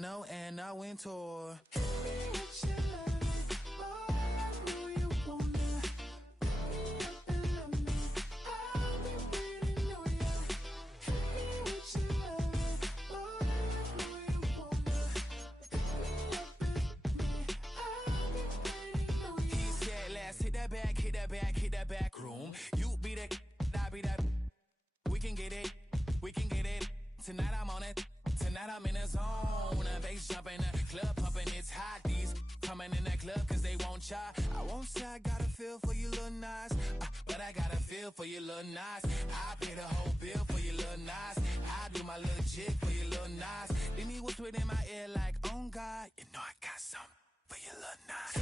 No, and I went to hit that back room. You be that, I be that. We can get it. Tonight I'm on it. Tonight I'm in a zone. A bass jumping, a club pumping, it's hot. These coming in that club cause they won't try. I won't say I got a feel for you little Nas, but I got a feel for you little Nas. I pay the whole bill for you little Nas. I do my little jig for you little Nas. Then he whispered in my ear like, oh God, you know I got something for you little Nas.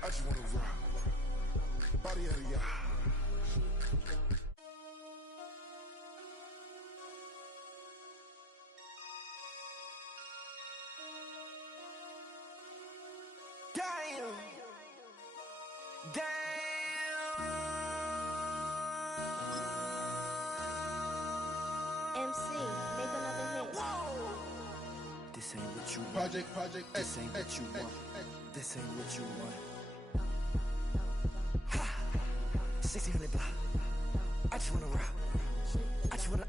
I just wanna rock the body out of y'all. Damn. MC, make another hit. Whoa. This ain't what you want. Project, This ain't what you want. This ain't what you want. 1600 block. I just wanna rock. I just wanna.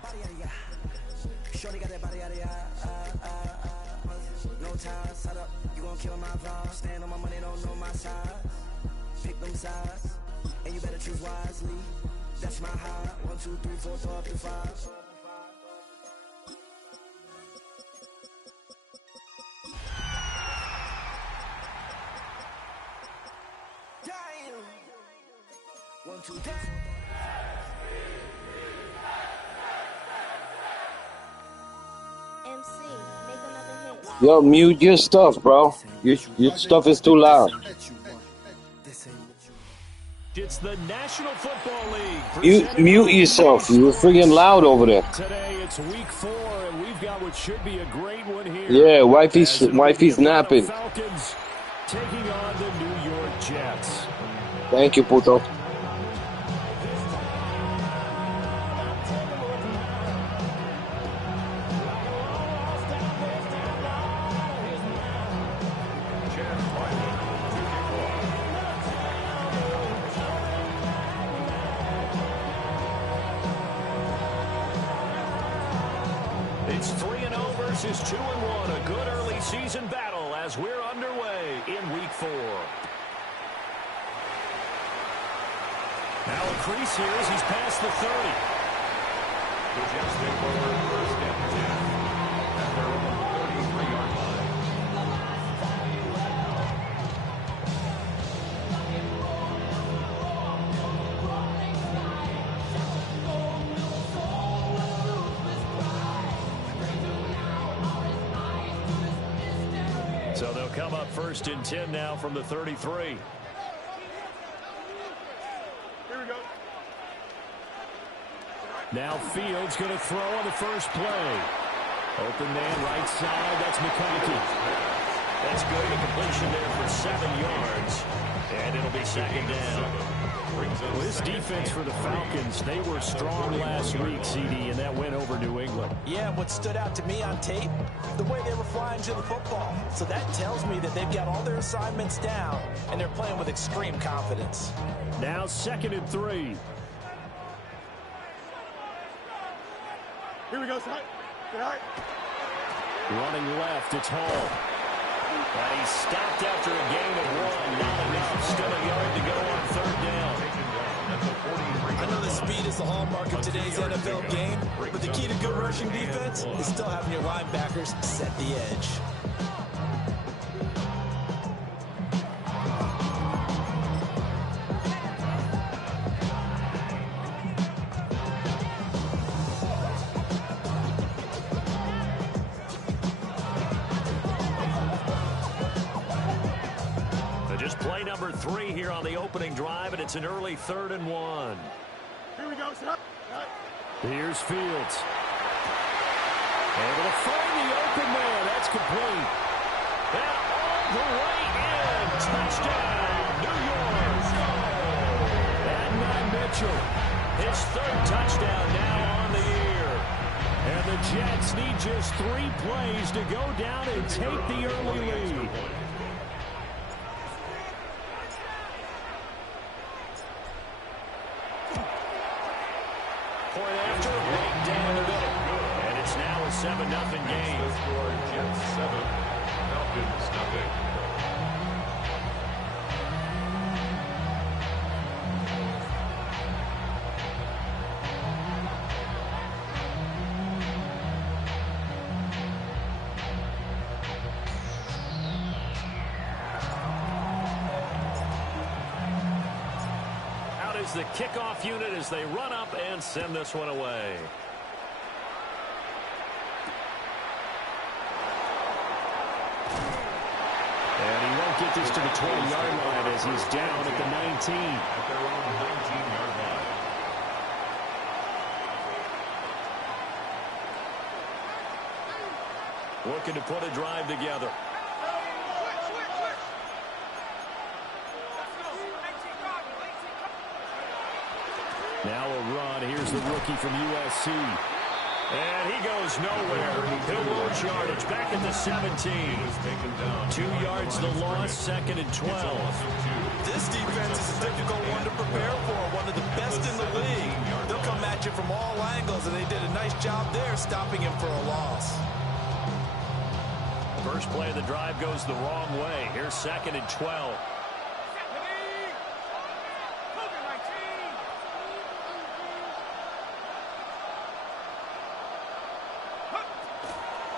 Body out of ya. Shorty got that body out of ya. No time, set up. You gon' kill my vibe. Stand on my money, don't know my size. Pick them sides, and you better choose wisely. That's my high. 1, 2, 3, 4, 4 up to 5. MC, make another hit. Yo, mute your stuff, bro. Your stuff is too loud. It's the National Football League. Mute yourself. You're freaking loud over there. Today it's week 4, and we've got what should be a great one here. Yeah, wifey's napping. Falcons taking on the New York Jets. Thank you, puto. It's 3-0 versus 2-1. A good early season battle as we're underway in week 4. Now a crease here as he's past the 30. The Jets take over first and 10 at their own 33-yard line. So they'll come up first and 10 now from the 33. Now Fields going to throw on the first play. Open man right side. That's McConkey. That's good. A completion there for 7 yards. And it'll be second down. Well, this defense for the Falcons, they were strong last week, CD, and that win over New England. Yeah, and what stood out to me on tape, the way they were flying to the football. So that tells me that they've got all their assignments down, and they're playing with extreme confidence. Now 2nd and 3. Here we go, son. Running left, it's Hall. And he's stopped after a gain of 1. Not enough. Still a yard to go on 3rd down. I know the speed is the hallmark of today's NFL game, but the key to good rushing defense is still having your linebackers set the edge. Just play number 3 here on the opening drive, and it's an early 3rd and 1. Here we go, son. Here's Fields. Able to find the open man. That's complete. And all the way in. Touchdown, New York. Adnan Mitchell. His 3rd touchdown now on the year. And the Jets need just 3 plays to go down and take the early lead. Point after, right down the middle. And it's now a 7-0 game. Jets 7, Falcons nothing. The kickoff unit as they run up and send this one away. And he won't get this to the 20-yard line as he's down at the 19. At their own 19-yard line. Looking to put a drive together. Now a run. Here's the rookie from USC. And he goes nowhere. He'll lose yardage. Back at the 17. 2 yards the loss. 2nd and 12. This defense is a difficult one to prepare for. One of the best in the league. They'll come at you from all angles, and they did a nice job there stopping him for a loss. First play of the drive goes the wrong way. Here's 2nd and 12.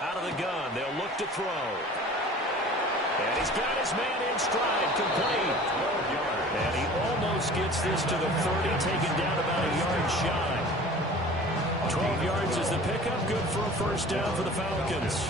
Out of the gun, they'll look to throw. And he's got his man in stride, complete. And he almost gets this to the 30, taken down about a yard shy. 12 yards is the pickup, good for a first down for the Falcons.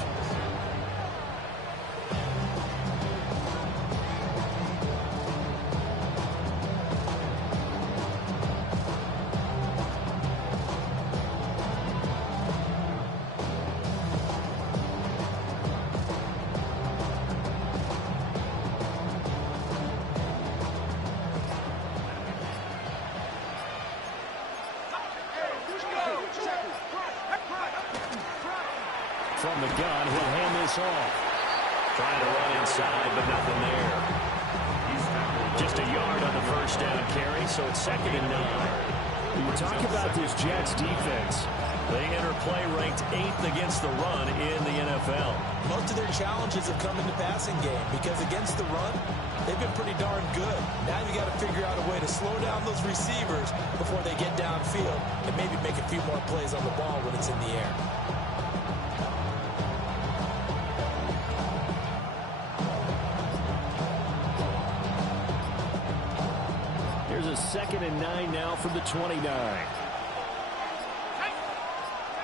From the gun, he'll hand this off. Trying to run inside, but nothing there. Just a yard on the first down carry, so it's 2nd and 9. When you talk about this Jets defense, they enter play ranked 8th against the run in the NFL. Most of their challenges have come in the passing game because against the run, they've been pretty darn good. Now you got to figure out a way to slow down those receivers before they get downfield and maybe make a few more plays on the ball when it's in the air. Here's a 2nd and 9 now from the 29.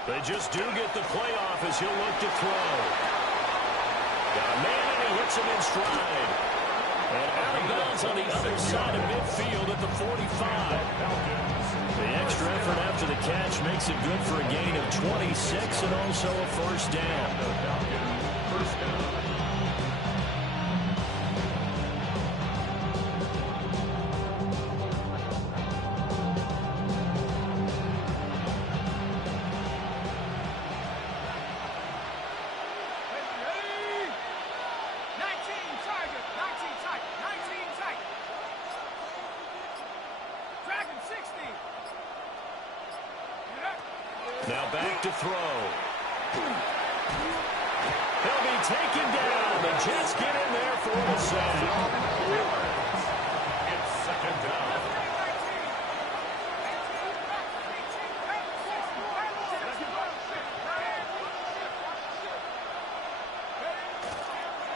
They just do get the playoff as he'll look to throw. Got a man and he hits him in stride. And out of bounds on the other side of midfield at the 45. The extra effort after the catch makes it good for a gain of 26 and also a first down. Now back to throw. He'll be taken down. The Jets get in there for the sack. It's second down.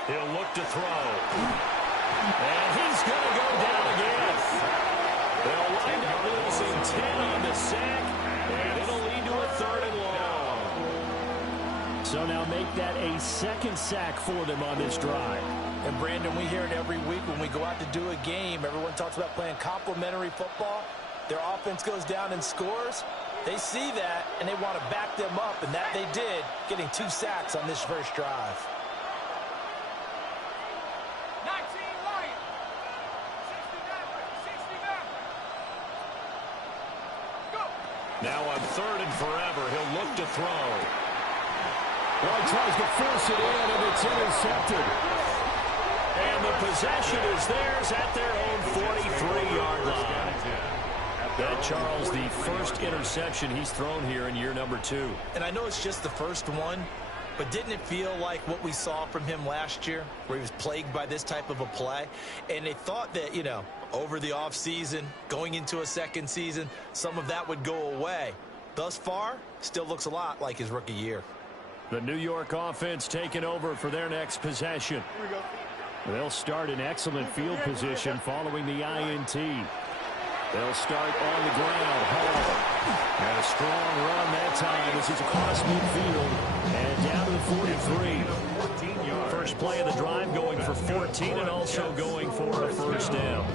He'll look to throw. And he's going to go down again. They'll wind up losing 10 on the sack, and it'll lead to a 3rd and long. So now make that a second sack for them on this drive. And, Brandon, we hear it every week when we go out to do a game. Everyone talks about playing complementary football. Their offense goes down and scores. They see that, and they want to back them up, and that they did, getting 2 sacks on this first drive. Now on 3rd and forever, he'll look to throw. Well, he tries to force it in, and it's intercepted. And the possession is theirs at their own 43-yard line. That, Charles, the first interception he's thrown here in year number 2. And I know it's just the first one, but didn't it feel like what we saw from him last year, where he was plagued by this type of a play? And they thought that, you know, over the offseason, going into a second season, some of that would go away. Thus far, still looks a lot like his rookie year. The New York offense taking over for their next possession. Here we go. They'll start in excellent field position following the INT. They'll start on the ground. Hall. And a strong run that time as he's across midfield and down to the 43. First play of the drive going for 14 and also going for a first down.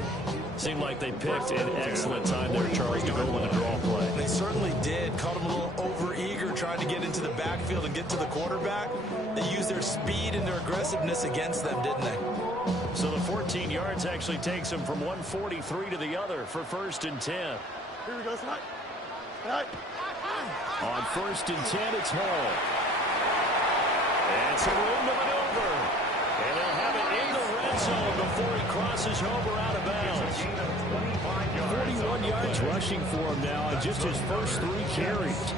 Seemed like they picked an excellent time there, Charles, to go with a draw play. They certainly did. Caught him a little over-eager trying to get into the backfield and get to the quarterback. They used their speed and their aggressiveness against them, didn't they? So the 14 yards actually takes them from 143 to the other for 1st and 10. Here we go, slide. Slide. On 1st and 10, it's Hall. And some room to maneuver. And they'll have it in the red zone before he crosses over out of bounds. 41 yards rushing for him now on just his first 3 carries.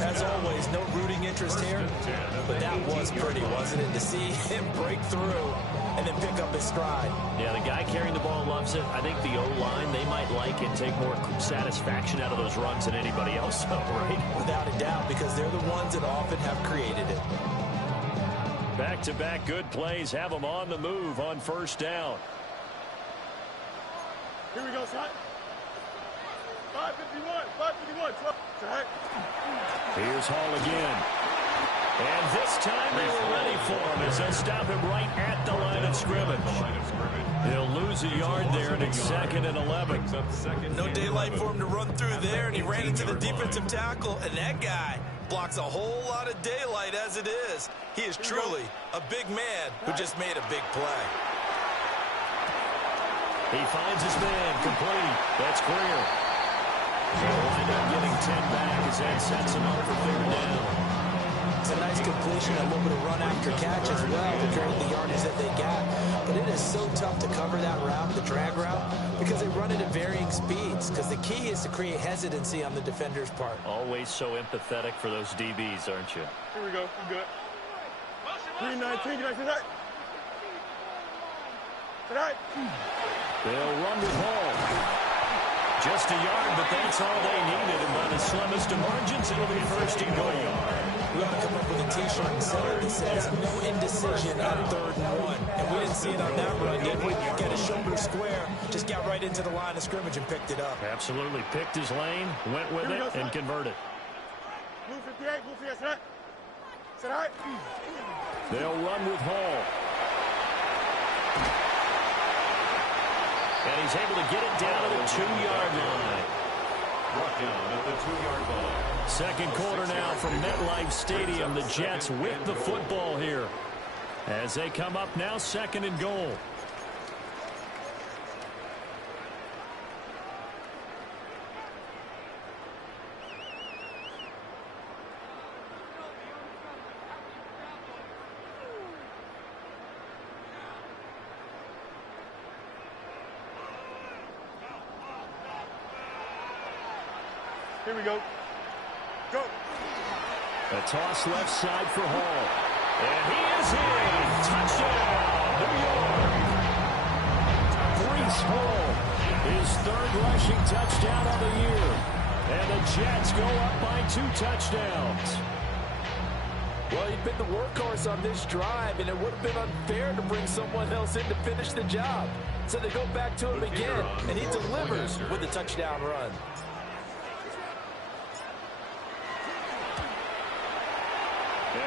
As always, no rooting interest here, but that was pretty, wasn't it, to see him break through and then pick up his stride. Yeah, the guy carrying the ball loves it. I think the O-line, they might like and take more satisfaction out of those runs than anybody else, though, right? Without a doubt, because they're the ones that often have created it. Back-to-back good plays have them on the move on 1st down. Here we go, slide. 551, 551, 12. Slide. Here's Hall again. And this time they were ready for him as they'll stop him right at the line of scrimmage. He'll lose a yard there, and it's 2nd and 11. No daylight for him to run through there, and he ran into the defensive tackle, and that guy blocks a whole lot of daylight as it is. He is truly a big man who just made a big play. He finds his man complete. That's Greer. They'll wind up getting 10 back as that sets him up for 3rd down. It's a nice completion, a little bit of run after catch as well to create the yardage that they got. But it is so tough to cover that route, the drag route, because they run it at varying speeds. Because the key is to create hesitancy on the defender's part. Always so empathetic for those DBs, aren't you? Here we go. I'm good. 319. Get tonight. Tonight. They'll run with Hall. Just a yard, but that's all they needed. And by the slimmest of margins, it'll be 1st and goal. We ought to come up with a T-shirt and sell it that says no indecision on 3rd and 1. And we didn't see it on that run, did we? Got his shoulder square, just got right into the line of scrimmage and picked it up. Absolutely. Picked his lane, went with it, and converted. Move 58, move 58, slide. Slide. They'll run with Hall. And he's able to get it down to the 2-yard line. Brought down at the 2-yard line. 2nd quarter now from MetLife Stadium. The Jets with the football here as they come up now 2nd and goal. Here we go. Go. A toss left side for Hall. And he is in. Touchdown, New York. Breece Hall, his third rushing touchdown of the year. And the Jets go up by 2 touchdowns. Well, he'd been the workhorse on this drive, and it would have been unfair to bring someone else in to finish the job. So they go back to him again, and he delivers with a touchdown run.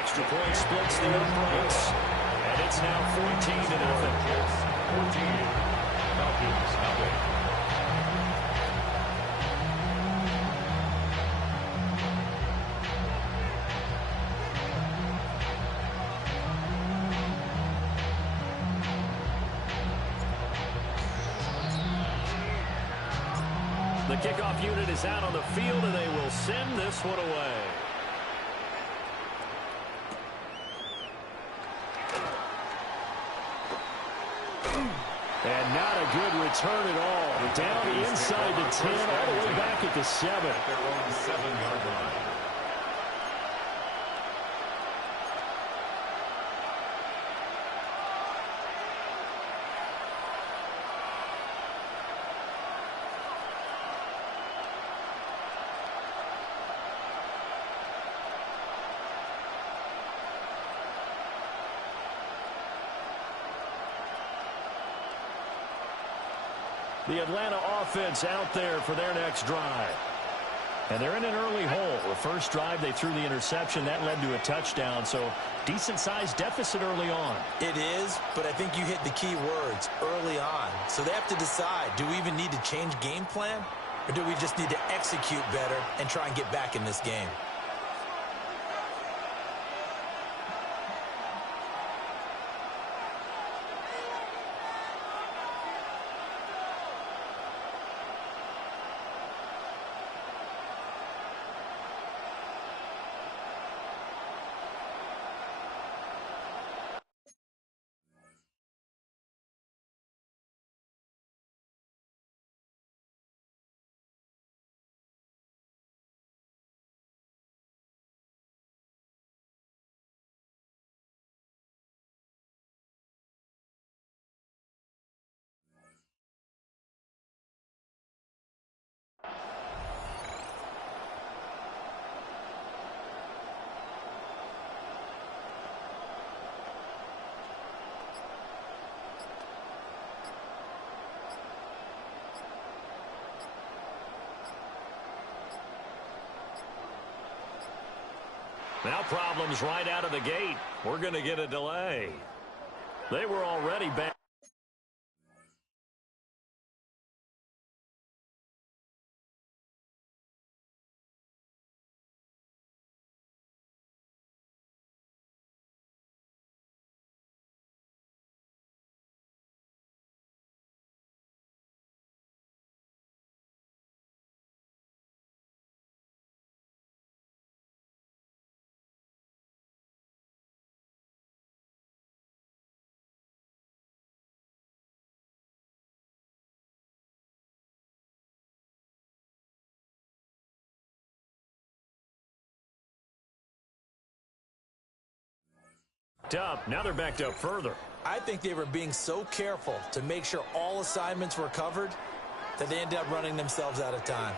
Extra point splits the uprights, and it's now 14-0. 14. Falcons nothing. The kickoff unit is out on the field, and they will send this one away. And not a good return at all. Down inside the 10, all the way back at the 7. At their own 7-yard line. The Atlanta offense out there for their next drive. And they're in an early hole. The first drive, they threw the interception. That led to a touchdown, so decent-sized deficit early on. It is, but I think you hit the key words, early on. So they have to decide, do we even need to change game plan? Or do we just need to execute better and try and get back in this game? Now problems right out of the gate. We're going to get a delay. They were already back. Up. Now they're backed up further. I think they were being so careful to make sure all assignments were covered that they ended up running themselves out of time.